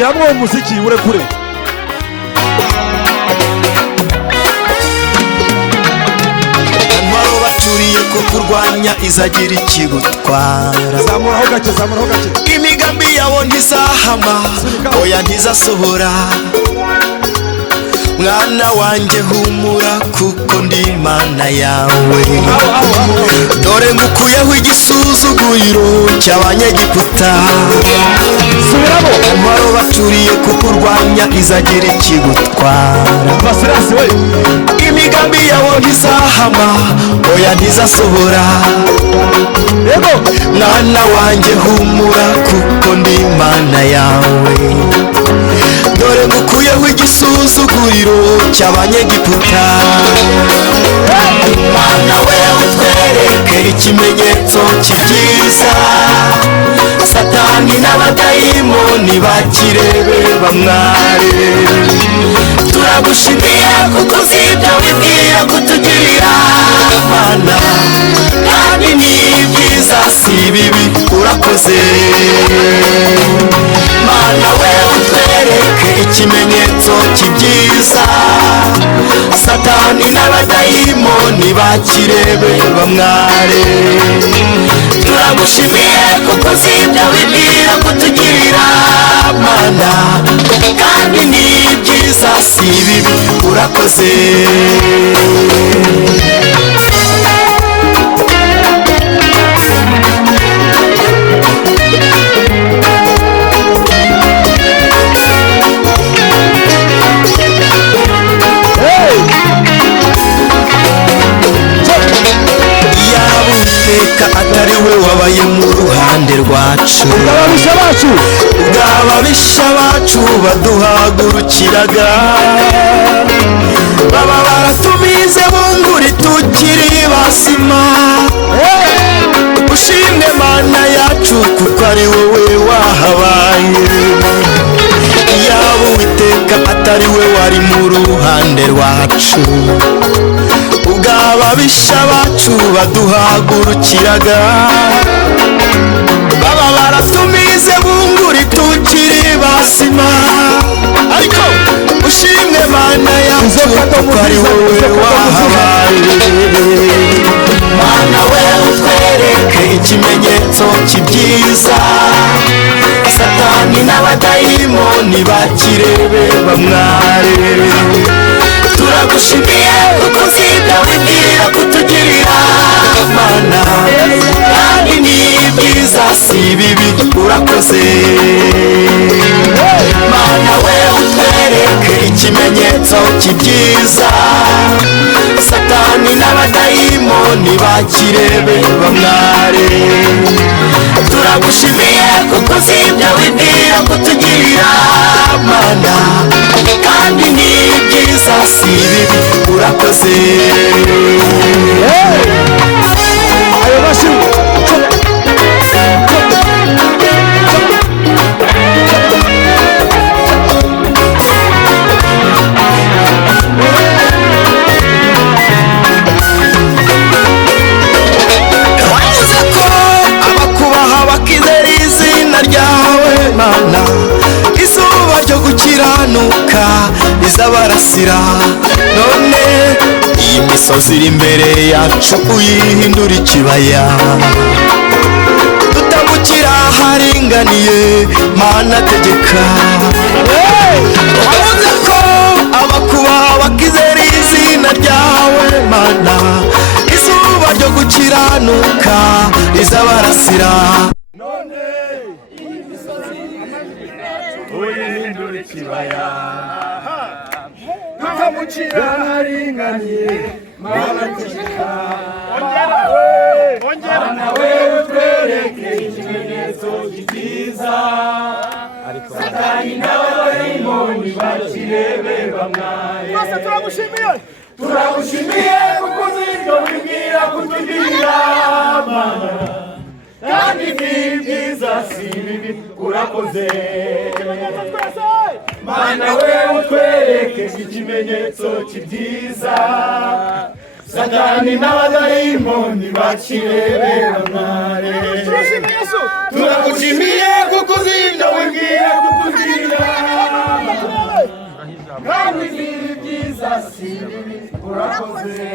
shyiramo uwo muziki urekure. Intwaro baturiye ko kurwanya izagira ikigutwara. Zamuraho gake, zamuraho gake. Imigambi yawo ntizahama, oya ntizasohora. Mwana wanjye humura kuko ndi Imana yawe. Dore ngukuyeho igisuzuguriro cy'abanyegiputa. Intwaro baturiye kukurwanya izagira ikigutwara. Imigambi yawo ntizahama, oya ntizasohora. Mwana wanjye humura kuko ndi Imana yawe. Dore ngukuyeho igisuzuguriro cy'abanyegiputa. Mana wewe utwereke ikimenyetso cy'ibyiza. Satani n'abadayimoni bakirebe bamware. Turagushimiye kuko uzi ibyo wibwira kutugirira Mana, kandi ni byiza si bibi urakoze. Mana wewe utwereke ikimenyetso cy'ibyiza. Satani n'abadayimoni bakirebe bamware. Turagushimiye kuko uzi ibyo wibwira kutugirira Mana, kandi ni byiza si bibi urakoze. Atari we wabaye mu ruhande rwacu, ubw'ababisha bacu baduhagurukiraga. Baba baratumize bunguri tukiri basima. Ushimwe Mana yacu kuko ari wowe wahabaye. Yaba Uwiteka atari we wari mu ruhande rwacu, ubw'ababisha bacu baduhagurukiraga. Baba baratumize bunguri tukiri basima. Ariko ushimwe Mana yacu kuko ari wowe wahabaye. Mana wewe utwereke ikimenyetso cy'ibyiza. Satani n'abadayimoni bakirebe bamware. Turagushimiye kuko uzi ibyo wibwira kutugirira Mana, kandi ni byiza si bibi urakoze. Mana wewe utwereke ikimenyetso cy'ibyiza. Satani n'abadayimoni bakirebe bamware. Turagushimiye kuko uzi ibyo wibwira kutugirira Mana, kandi ni byiza si bibi urakoze. Ayo bashimu wavuze ko abakubaha bakizera izina ryawe Mana, izuba ryo gukiranuka rizabarasira. None iyi misozi iri imbere yacu uyihindura ikibaya. Tutambukira aharinganiye Mana tegeka. Wavuze ko abakubaha bakizera izina ryawe Mana, izuba ryo gukiranuka rizabarasira. None iyi misozi uyihindura ikibaya. Tutambukira aharinganiye Mana tegeka. Mana wewe utwereke ikimenyetso cy'ibyiza. Satani n'abadayimoni bakirebe bamware. Turagushimiye kuko uzi ibyo wibwira kutugirira Mana, kandi ni byiza si bibi urakoze. Mana wewe utwereke ikimenyetso cy'ibyiza. Satani n'abadayimoni bakirebe bamware. Turagushimiye kuko uzi ibyo wibwira kutugirira Urakoze